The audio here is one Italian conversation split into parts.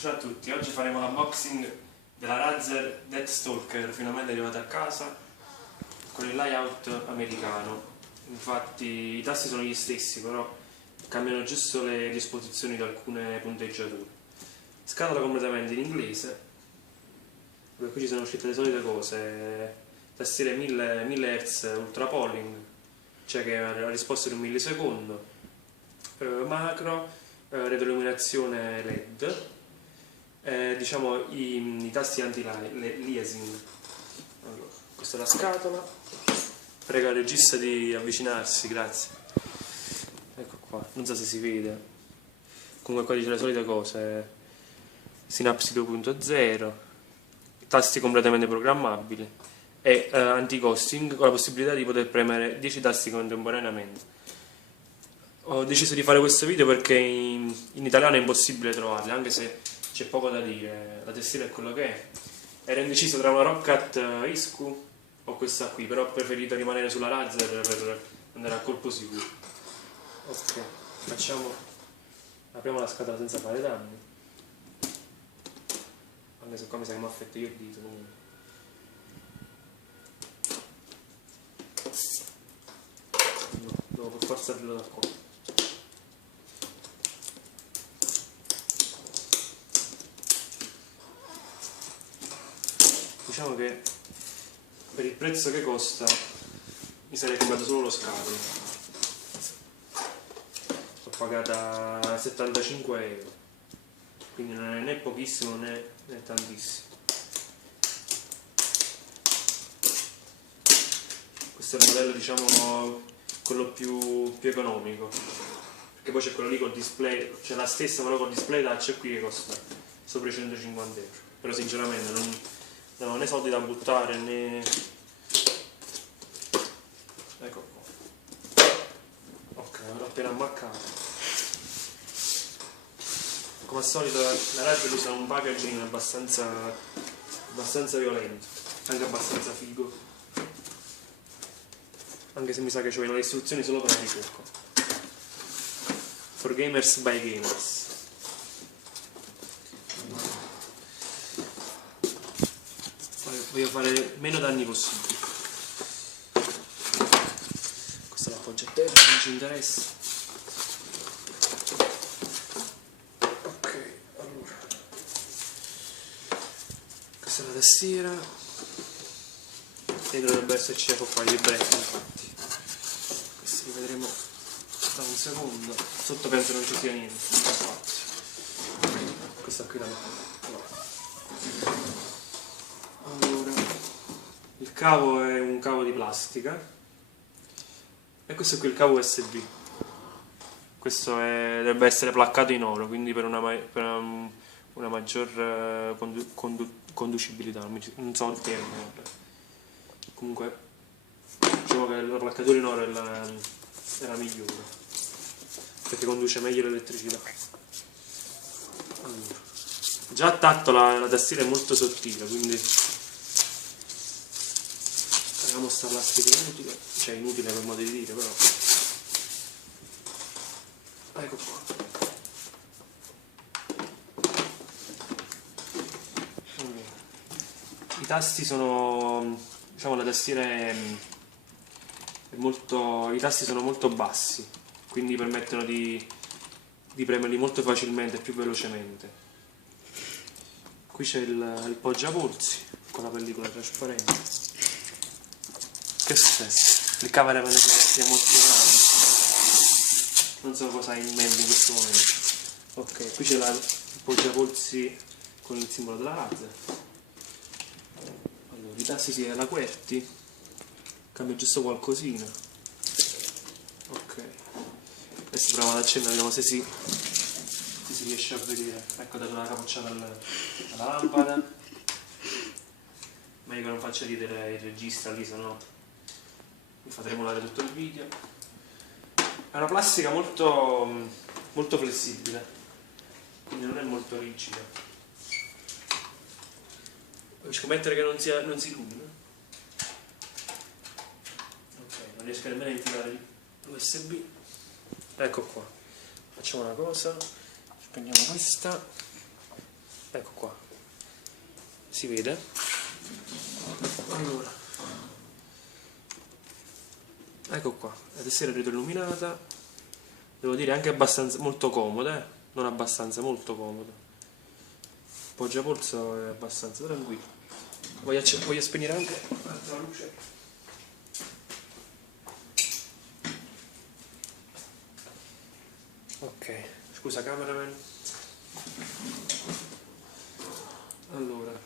Ciao a tutti, oggi faremo l'unboxing della Razer Deathstalker, finalmente arrivata a casa con il layout americano. Infatti i tasti sono gli stessi, però cambiano giusto le disposizioni di alcune punteggiature. Scatola completamente in inglese, dove qui ci sono uscite le solite cose: tastiere 1000 Hz ultra polling, cioè che ha la risposta di un millisecondo, macro, retroilluminazione LED, diciamo i tasti anti-aliasing. Allora, questa è la scatola, prego al regista di avvicinarsi, grazie. Ecco qua, non so se si vede, comunque qua dice le solite cose: Synapse 2.0, tasti completamente programmabili e anti-ghosting, con la possibilità di poter premere 10 tasti contemporaneamente. Ho deciso di fare questo video perché in italiano è impossibile trovarli, anche se c'è poco da dire, la tastiera è quello che è. Ero indeciso tra una Roccat Iscu o questa qui, però ho preferito rimanere sulla Razer per andare a colpo sicuro. Ok, apriamo la scatola senza fare danni, anche se qua mi sa che mi affetto io il dito comunque. No, devo per forza aprirlo da qua. Diciamo che per il prezzo che costa mi sarei comprato solo lo scatolo. L'ho pagata 75 euro, quindi non è né pochissimo né tantissimo. Questo è il modello, diciamo, quello più economico, perché poi c'è quello lì col display, c'è la stessa però col display touch qui che costa sopra i 150 euro, però sinceramente non ho né soldi da buttare né... Ecco qua. Ok, ora ho appena ammaccato. Come al solito la Razer usa un packaging abbastanza violento, anche abbastanza figo, anche se mi sa che c'è le istruzioni solo per ricocco. For gamers by gamers. Voglio fare meno danni possibili. Questo l'appoggio a terra, non ci interessa. Ok, allora, questa è la tastiera e dovrebbe esserci, ecco qua, i libretti. Infatti questi li vedremo tra un secondo. Sotto penso non ci sia niente, infatti. Questa qui la metto. Il cavo è un cavo di plastica e questo qui è il cavo USB. Questo dovrebbe essere placcato in oro, quindi per una maggior conducibilità, non so il termine. Comunque diciamo che la placcatura in oro è la migliore, perché conduce meglio l'elettricità. Allora, già a tatto la tastiera è molto sottile, quindi togliamo sta plastica inutile, cioè inutile per modo di dire, però ecco qua. Allora, i tasti sono, diciamo, la tastiera è molto, i tasti sono molto bassi, quindi permettono di premerli molto facilmente e più velocemente. Qui c'è il poggiapolsi con la pellicola trasparente. Che è successo? Il cameraman si è emozionato, non so cosa ha in mente in questo momento. Ok, qui c'è il poggiapolsi con il simbolo della Razer. Allora, i tasti si la QWERTY, cambia giusto qualcosina. Ok, adesso proviamo ad accendere, vediamo se si riesce a vedere. Ecco, dato la capocciata alla lampada, meglio che non faccia ridere il regista lì, sennò mi fa tremolare tutto il video. È una plastica molto flessibile, quindi non è molto rigida. Devo scommettere che non si illumina. Ok, non riesco nemmeno a infilare l'USB. Ecco qua. Facciamo una cosa, spegniamo questa ecco qua, si vede. Allora, ecco qua, la tastiera retroilluminata, devo dire anche abbastanza, molto comoda, non abbastanza, molto comoda. Poggiapolso è abbastanza tranquillo. Voglio spegnere anche la luce. Ok, scusa cameraman. Allora,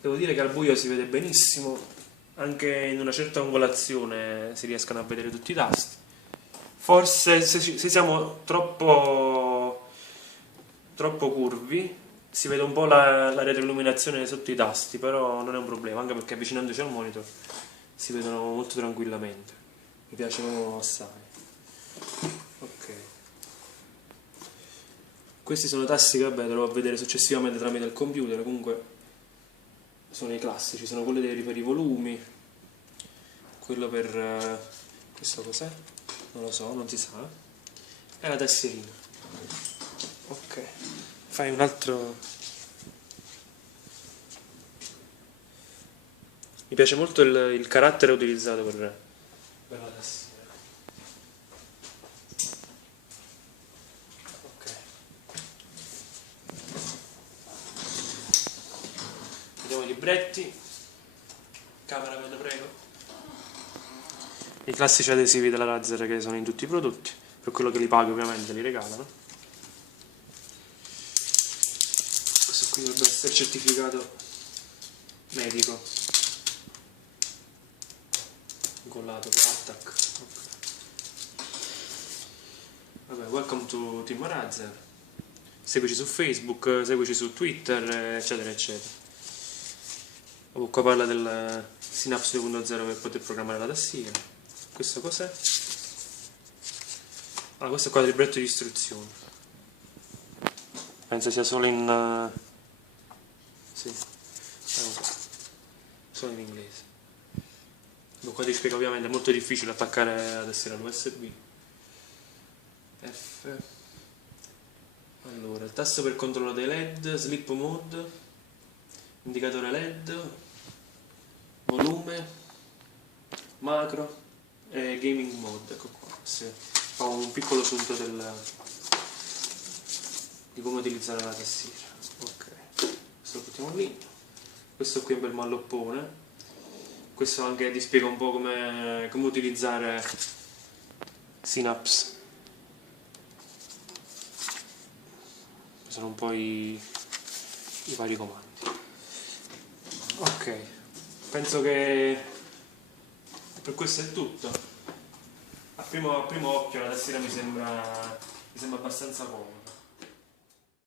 devo dire che al buio si vede benissimo, anche in una certa angolazione si riescono a vedere tutti i tasti. Forse se siamo troppo curvi si vede un po' la retroilluminazione sotto i tasti, però non è un problema, anche perché avvicinandoci al monitor si vedono molto tranquillamente. Mi piacciono assai. Ok. Questi sono tasti che vabbè dovrò vedere successivamente tramite il computer, comunque sono i classici, sono quelli per i volumi, quello per questo cos'è? Non lo so, non si sa. E la tastierina. Ok. Fai un altro. Mi piace molto il carattere utilizzato per la tastiera. Ok. Vediamo i libretti. Cameraman, prego. I classici adesivi della Razer che sono in tutti i prodotti, per quello che li paghi ovviamente li regalano. Questo qui dovrebbe essere certificato medico, incollato con Attack. Okay. Vabbè, welcome to Team Razer. Seguici su Facebook, seguici su Twitter, eccetera eccetera. Qua parla del Synapse 2.0 per poter programmare la tastiera. Questo cos'è? Ah, questo qua è il libretto di istruzioni. Penso sia solo in sì, solo in inglese. Qua ti spiega ovviamente, è molto difficile attaccare la tastiera all'USB. F. Allora, il tasto per controllo dei LED, sleep mode, indicatore LED, volume, macro e gaming mode. Ecco qua, fa un piccolo sunto di come utilizzare la tastiera. Ok, questo lo mettiamo lì. Questo qui è un bel malloppone. Questo anche ti spiega un po' come utilizzare Synapse. Sono un po' i vari comandi. Ok, penso che per questo è tutto. A primo occhio la tastiera mi sembra abbastanza comoda.